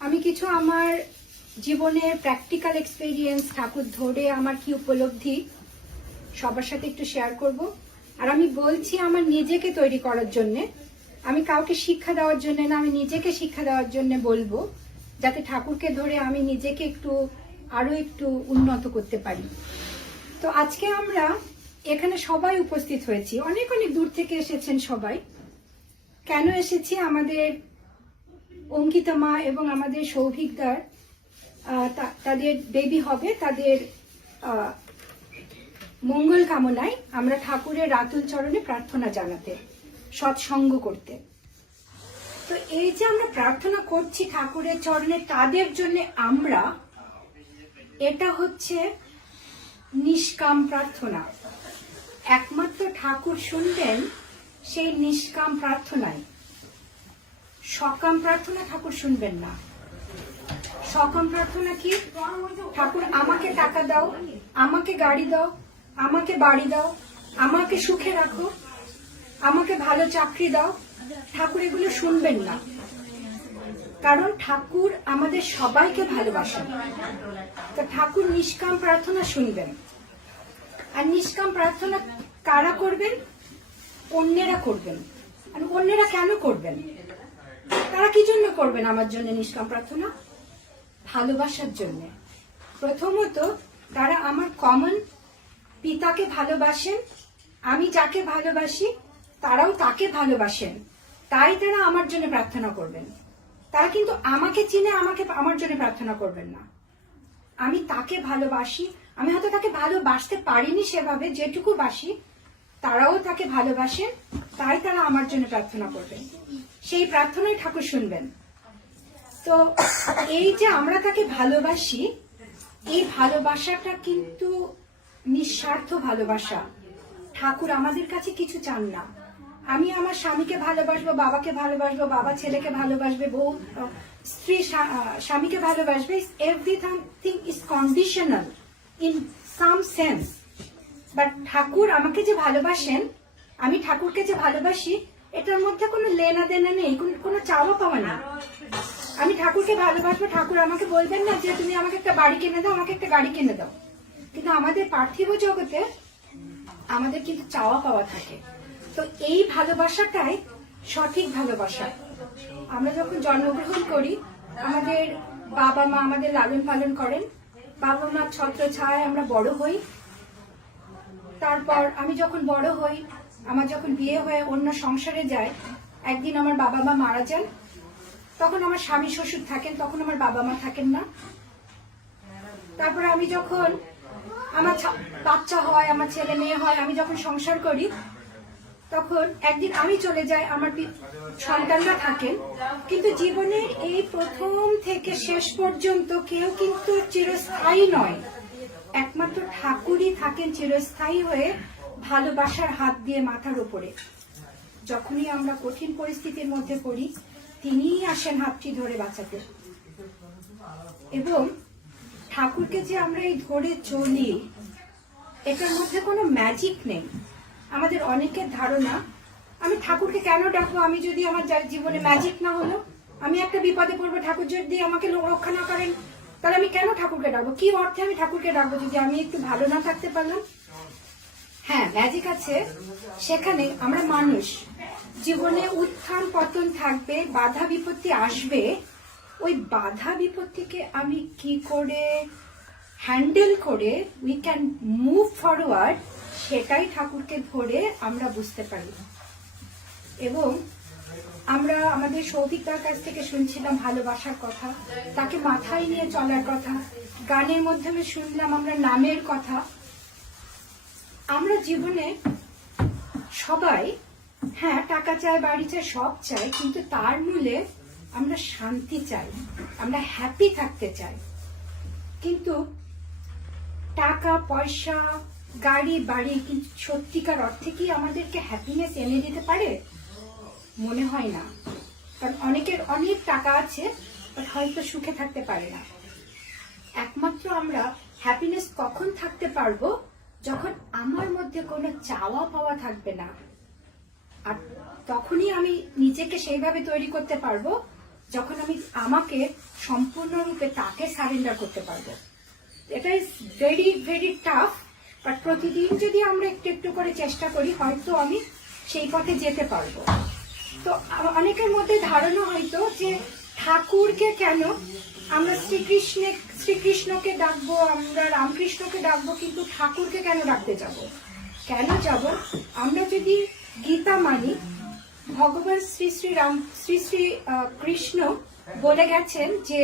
আমি কিছু আমার জীবনের প্র্যাকটিক্যাল এক্সপেরিয়েন্স ঠাকুর ধরে আমার কি উপলব্ধি সবার সাথে একটু শেয়ার করব। আর আমি বলছি আমার নিজেকে তৈরি করার জন্য, আমি কাউকে শিক্ষা দেওয়ার জন্য না, আমি নিজেকে শিক্ষা দেওয়ার জন্য বলবো, যাতে ঠাকুরকে ধরে আমি নিজেকে আরো একটু উন্নত করতে পারি। তো আজকে আমরা এখানে সবাই উপস্থিত হয়েছি, অনেক অনেক দূর থেকে এসেছেন সবাই। কেন এসেছি? আমাদের অঙ্কিতা মা এবং আমাদের সৌভিকদার তাদের বেবি হবে, তাদের মঙ্গল কামনায় আমরা ঠাকুরের রাতুল চরণে প্রার্থনা জানাতে, সৎসঙ্গ করতে। তো এই যে আমরা প্রার্থনা করছি ঠাকুরের চরণে তাদের জন্য, এটা হচ্ছে নিষ্কাম প্রার্থনা। একমাত্র ঠাকুর শুনবেন সেই নিষ্কাম প্রার্থনায়। সকাম প্রার্থনা ঠাকুর শুনবেন না। সকাম প্রার্থনা কি? ঠাকুর আমাকে টাকা দাও, আমাকে গাড়ি দাও, আমাকে বাড়ি দাও, আমাকে সুখে রাখো, আমাকে ভালো চাকরি দাও। ঠাকুর এগুলো শুনবেন না, কারণ ঠাকুর আমাদের সবাইকে ভালোবাসেন। তো ঠাকুর নিষ্কাম প্রার্থনা শুনবেন। আর নিষ্কাম প্রার্থনা কারা করবেন? অন্যেরা করবেন। আর অন্যেরা কেন করবেন? তারা কি জন্য করবেন আমার জন্য নিষ্কাম প্রার্থনা? ভালোবাসার জন্য। প্রথমত তারা আমার কমন পিতাকে ভালোবাসেন, আমি যাকে ভালোবাসি তারাও তাকে ভালোবাসেন, তাই তারা আমার জন্য প্রার্থনা করবেন। তারা কিন্তু আমাকে চিনে আমার জন্য প্রার্থনা করবেন না। আমি তাকে ভালোবাসি, আমি হয়তো তাকে ভালোবাসতে পারিনি সেভাবে, যেটুকু বাসি তারাও তাকে ভালোবাসেন, তাই তারা আমার জন্য প্রার্থনা করবেন। সেই প্রার্থনাই ঠাকুর শুনবেন। তো এই যে আমরা তাকে ভালোবাসি, এই ভালোবাসাটা কিন্তু নিঃস্বার্থ ভালোবাসা। ঠাকুর আমাদের কাছে কিছু চান না। আমি আমার স্বামীকে ভালোবাসবো, বাবাকে ভালোবাসবো, বাবা ছেলেকে ভালোবাসবে, বউ স্ত্রী স্বামীকে ভালোবাসবে। Everything is conditional in some sense. But Thakur আমাকে যে ভালোবাসেন, আমি ঠাকুরকে যে ভালোবাসি, এটার মধ্যে কোনো লেনা দেনা নেই, কোনো চাওয়া পাওয়া নেই। আমি ঠাকুরকে ভালোবাসবো, ঠাকুর আমাকে বলবেন না যে তুমি আমাকে একটা বাড়ি কিনে দাও, আমাকে একটা গাড়ি কিনে দাও। কিন্তু আমাদের পার্থিব জগতে আমাদের কিন্তু চাওয়া পাওয়া থাকে। তো এই ভালোবাসাটাই সঠিক ভালোবাসা। আমরা যখন জন্মগ্রহণ করি, আমাদের বাবা মা আমাদের লালন পালন করেন, বাবা মার ছত্র ছায় আমরা বড় হই। তারপর আমি যখন বড় হই, আমার যখন বিয়ে হয়ে অন্য সংসারে যায়, একদিন আমার বাবা মা মারা যান। তখন আমার স্বামী শ্বশুর থাকেন, তখন আমার বাবা মা থাকেন না। তারপরে আমি যখন আমার বাচ্চা হয়, আমার ছেলে মেয়ে হয়, আমি যখন সংসার করি, তখন একদিন আমি চলে যাই, আমার সন্তানরা থাকেন। কিন্তু জীবনের এই প্রথম থেকে শেষ পর্যন্ত কেউ কিন্তু চিরস্থায়ী নয়। একমাত্র ঠাকুরই থাকেন চিরস্থায়ী হয়ে, ভালোবাসার হাত দিয়ে মাথার উপরে। যখনই আমরা কঠিন পরিস্থিতির মধ্যে পড়ি, তিনিই আসেন হাতটি ধরে বাঁচাতে। এবং ঠাকুরকে যে আমরা এই ধরে চলি, এটার মধ্যে কোনো ম্যাজিক নেই। আমাদের অনেকের ধারণা, আমি ঠাকুরকে কেন ডাকবো? আমি যদি আমার জীবনে ম্যাজিক না হলো, আমি একটা বিপদে পড়বো, ঠাকুর যদি আমাকে রক্ষা না করেন, তাহলে আমি কেন ঠাকুরকে ডাকবো? কি অর্থে আমি ঠাকুরকে ডাকবো যদি আমি একটু ভালো না থাকতে পারলাম? হ্যাঁ, ম্যাজিক আছে সেখানে। আমরা মানুষ, জীবনে উত্থান পতন থাকবে, বাধা বিপত্তি আসবে। ওই বাধা বিপত্তিকে আমি কি করে হ্যান্ডেল করে উই ক্যান মুভ ফরওয়ার্ড, সেটাই ঠাকুরকে ধরে আমরা বুঝতে পারি। এবং আমরা আমাদের সৌভিকদার কাছ থেকে শুনছিলাম ভালোবাসার কথা, তাকে মাথায় নিয়ে চলার কথা, গানের মাধ্যমে শুনলাম আমরা নামের কথা। আমরা জীবনে সবাই, হ্যাঁ, টাকা চাই, বাড়ি চাই, সব চাই, কিন্তু তার মূলে আমরা শান্তি চাই, আমরা হ্যাপি থাকতে চাই। কিন্তু টাকা পয়সা, গাড়ি বাড়ি কিন্তু সত্যিকার অর্থে কি আমাদেরকে হ্যাপিনেস এনে দিতে পারে? মনে হয় না। কারণ অনেকের অনেক টাকা আছে, হয়তো সুখে থাকতে পারে না। একমাত্র আমরা হ্যাপিনেস কখন থাকতে পারবো? যখন আমার মধ্যে কোনো চাওয়া পাওয়া থাকবে না। আর তখনই আমি নিজেকে সেইভাবে তৈরি করতে পারবো যখন আমি আমাকে সম্পূর্ণরূপে তাকে সারেন্ডার করতে পারবো। এটা is very very tough, but প্রতিদিন যদি আমরা একটু একটু করে চেষ্টা করি হয়তো আমি সেই পথে যেতে পারবো। তো অনেকের মধ্যে ধারণা হয়তো যে ঠাকুরকে কেন আমরা শ্রীকৃষ্ণকে ডাকবো, আমরা রামকৃষ্ণকে ডাকবো, কিন্তু ঠাকুরকে কেন ডাকতে যাব? কেন যাব? আমরা যদি গীতা মানি, ভগবান শ্রী শ্রী কৃষ্ণ বলে গেছেন যে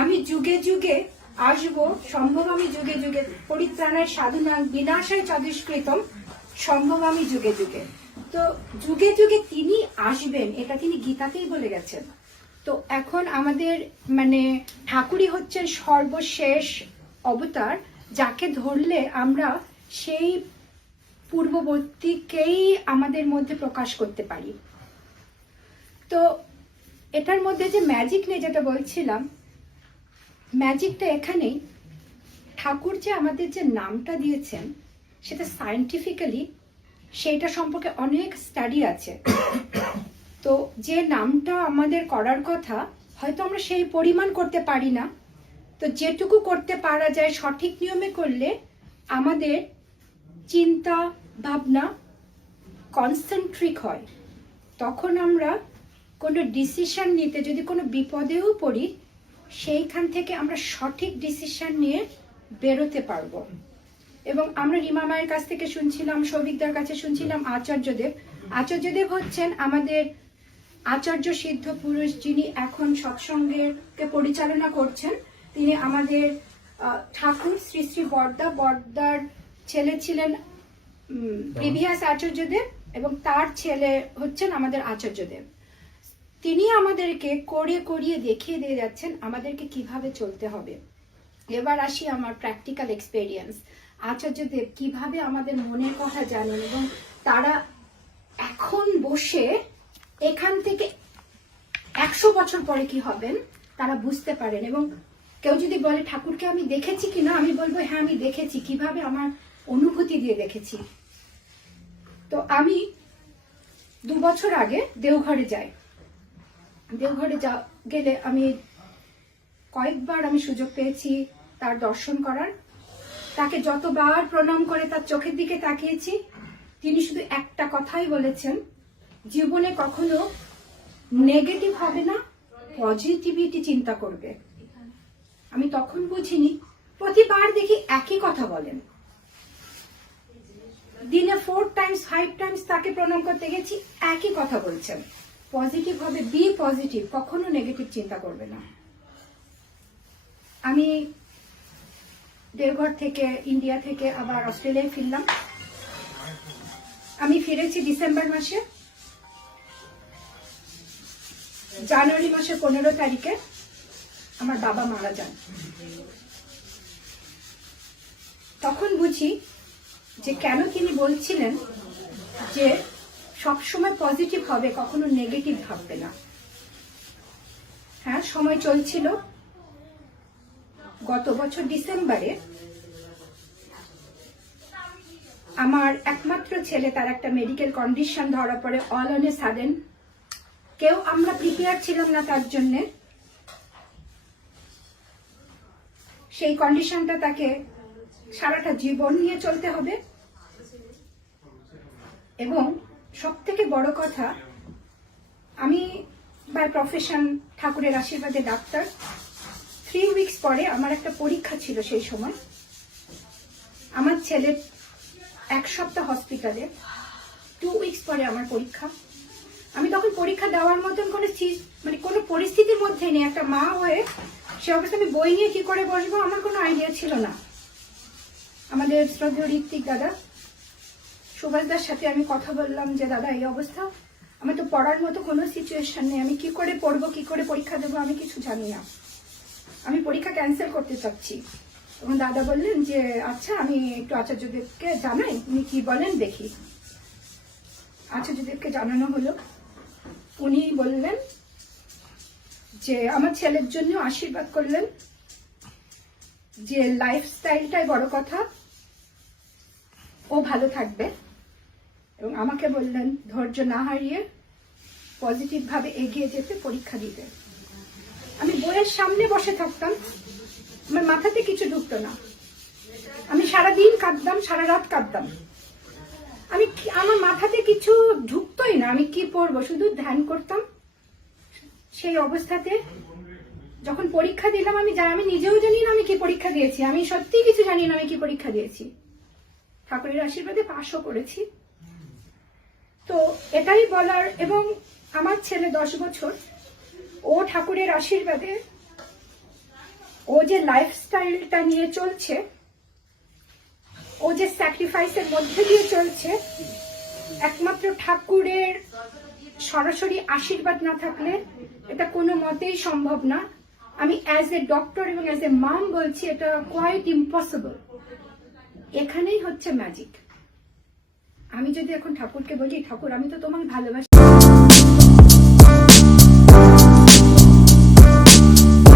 আমি যুগে যুগে আসবো, সম্ভব আমি যুগে যুগে, পরিত্রাণায় সাধুনাং বিনাশায় চতুষ্কৃতম সম্ভব আমি যুগে যুগে। তো যুগে যুগে তিনি আসবেন, এটা তিনি গীতাতেই বলে গেছেন। তো এখন আমাদের ঠাকুরই হচ্ছেন সর্বশেষ অবতার, যাকে ধরলে আমরা সেই পূর্ববর্তীকেই আমাদের মধ্যে প্রকাশ করতে পারি। তো এটার মধ্যে যে ম্যাজিক নেই যেটা বলছিলাম, ম্যাজিকটা এখানেই। ঠাকুর যে আমাদের যে নামটা দিয়েছেন সেটা সায়েন্টিফিক্যালি সেইটা সম্পর্কে অনেক স্টাডি আছে। তো যে নামটা আমাদের করার কথা হয়তো আমরা সেই পরিমাণ করতে পারি না, তো যেটুকু করতে পারা যায় সঠিক নিয়মে করলে আমাদের চিন্তা ভাবনা কনসেন্ট্রিক হয়। তখন আমরা কোনো ডিসিশন নিতে যদি কোনো বিপদেও পড়ি, সেইখান থেকে আমরা সঠিক ডিসিশন নিয়ে বেরোতে পারবো। এবং আমরা রিমা মায়ের কাছ থেকে শুনছিলাম, সৌভিকদার কাছে শুনছিলাম আচার্যদেব। আচার্যদেব হচ্ছেন আমাদের আচার্য সিদ্ধ পুরুষ, যিনি এখন সৎসঙ্গকে পরিচালনা করছেন। তিনি আমাদের ঠাকুর শ্রী শ্রী বর্দার ছেলে ছিলেন প্রিভিয়াস আচার্যদেব, এবং তার ছেলে হচ্ছেন আমাদের আচার্যদেব। তিনি আমাদেরকে করিয়ে দেখিয়ে দিয়ে যাচ্ছেন আমাদেরকে কিভাবে চলতে হবে। এবার আসি আমার প্র্যাকটিক্যাল এক্সপেরিয়েন্স। আচার্যদেব কিভাবে আমাদের মনের কথা জানেন, এবং তারা এখন বসে এখান থেকে 100 বছর পরে কি হবেন তারা বুঝতে পারেন। এবং কেউ যদি বলে ঠাকুরকে আমি দেখেছি কিনা, আমি বলবো হ্যাঁ আমি দেখেছি। কিভাবে? আমার অনুভূতি দিয়ে দেখেছি। তো আমি 2 বছর আগে দেওঘরে যাই। দেওঘরে গেলে আমি কয়েকবার আমি সুযোগ পেয়েছি তার দর্শন করার। তাকে যতবার প্রণাম করে তার চোখের দিকে তাকিয়েছি, তিনি শুধু একটা কথাই বলেছেন, জীবনে কখনো নেগেটিভ হবে না, পজিটিভিটি চিন্তা করবে। আমি তখন বুঝিনি, প্রতিবার দেখি একই কথা বলেন। দিনে 4 টাইমস 5 টাইমস তাকে প্রণাম করতে গেছি, একই কথা বলছেন, পজিটিভ হবে, বি পজিটিভ, কখনো নেগেটিভ চিন্তা করবে না। আমি দেওঘর থেকে, ইন্ডিয়া থেকে আবার অস্ট্রেলিয়ায় ফিরলাম। আমি ফিরেছি ডিসেম্বর মাসে। জানুয়ারি মাসের 15 তারিখে আমার বাবা মারা যান। তখন বুঝি যে কেন তিনি বলছিলেন যে সবসময় পজিটিভ হবে, কখনো নেগেটিভ ভাববে না। হ্যাঁ, সময় চলছিল। গত বছর ডিসেম্বরে আমার একমাত্র ছেলে, তার একটা মেডিকেল কন্ডিশন ধরা পড়ে অল অন এ সাডেন। কেউ আমরা প্রিপেয়ার ছিলাম না তার জন্য। সেই কন্ডিশনটা তাকে সারাটা জীবন নিয়ে চলতে হবে। এবং সব থেকে বড় কথা, আমি বাই প্রফেশন ঠাকুরের আশীর্বাদে ডাক্তার। 3 উইকস পরে আমার একটা পরীক্ষা ছিল। সেই সময় আমার ছেলের 1 সপ্তাহ হসপিটালে, 2 উইকস পরে আমার পরীক্ষা। আমি তখন পরীক্ষা দেওয়ার মতন কোনো পরিস্থিতির মধ্যে নেই। একটা মা হয়ে সে অবস্থা আমি বই নিয়ে কি করে বসবো আমার কোনো আইডিয়া ছিল না। আমাদের শ্রদ্ধেয় ঋত্বিক দাদা, সুভাষদার সাথে আমি কথা বললাম যে দাদা এই অবস্থা, আমার তো পড়ার মতো কোনো সিচুয়েশন নেই, আমি কি করে পড়বো, কি করে পরীক্ষা দেবো, আমি কিছু জানি না, আমি পরীক্ষা ক্যান্সেল করতে চাচ্ছি। এবং দাদা বললেন যে আচ্ছা আমি একটু আচার্যদেবকে জানাই, উনি কি বলেন দেখি। আচার্যদেবকে জানানো হলো। উনি বললেন যে আমার ছেলের জন্য আশীর্বাদ করলেন যে লাইফস্টাইলটাই বড় কথা, ও ভালো থাকবে। এবং আমাকে বললেন ধৈর্য না হারিয়ে পজিটিভ ভাবে এগিয়ে যেতে, পরীক্ষা দিতে। আমি বইয়ের সামনে বসে থাকতাম, আমার মাথাতে কিছু ঢুকতো না, আমি সারাদিন কাঁদতাম, সারা রাত কাঁদতাম, আমার মাথাতে কিছু ঢুকতোই না, আমি কি পড়বো, শুধু ধ্যান করতাম। সেই অবস্থাতে যখন পরীক্ষা দিলাম, আমি নিজেও জানি না আমি কি পরীক্ষা দিয়েছি, আমি সত্যি কিছু জানি না আমি কি পরীক্ষা দিয়েছি। ঠাকুরের আশীর্বাদে পাশও করেছি। তো এটাই বলার, এবং আমার ছেলে 10 বছর, ও ঠাকুরের আশীর্বাদে ও যে লাইফস্টাইলটা নিয়ে চলছে, ও যে স্যাক্রিফাইসের মধ্যে দিয়ে চলছে, একমাত্র ঠাকুরের সরাসরি আশীর্বাদ না থাকলে এটা কোনো মতেই সম্ভব না। আমি অ্যাজ এ ডক্টর এবং অ্যাজ এ মাম বলছি, এটা কোয়াইট ইম্পসিবল। এখানেই হচ্ছে ম্যাজিক। আমি যদি এখন ঠাকুরকে বলি, ঠাকুর আমি তো তোমাকে ভালোবাসি,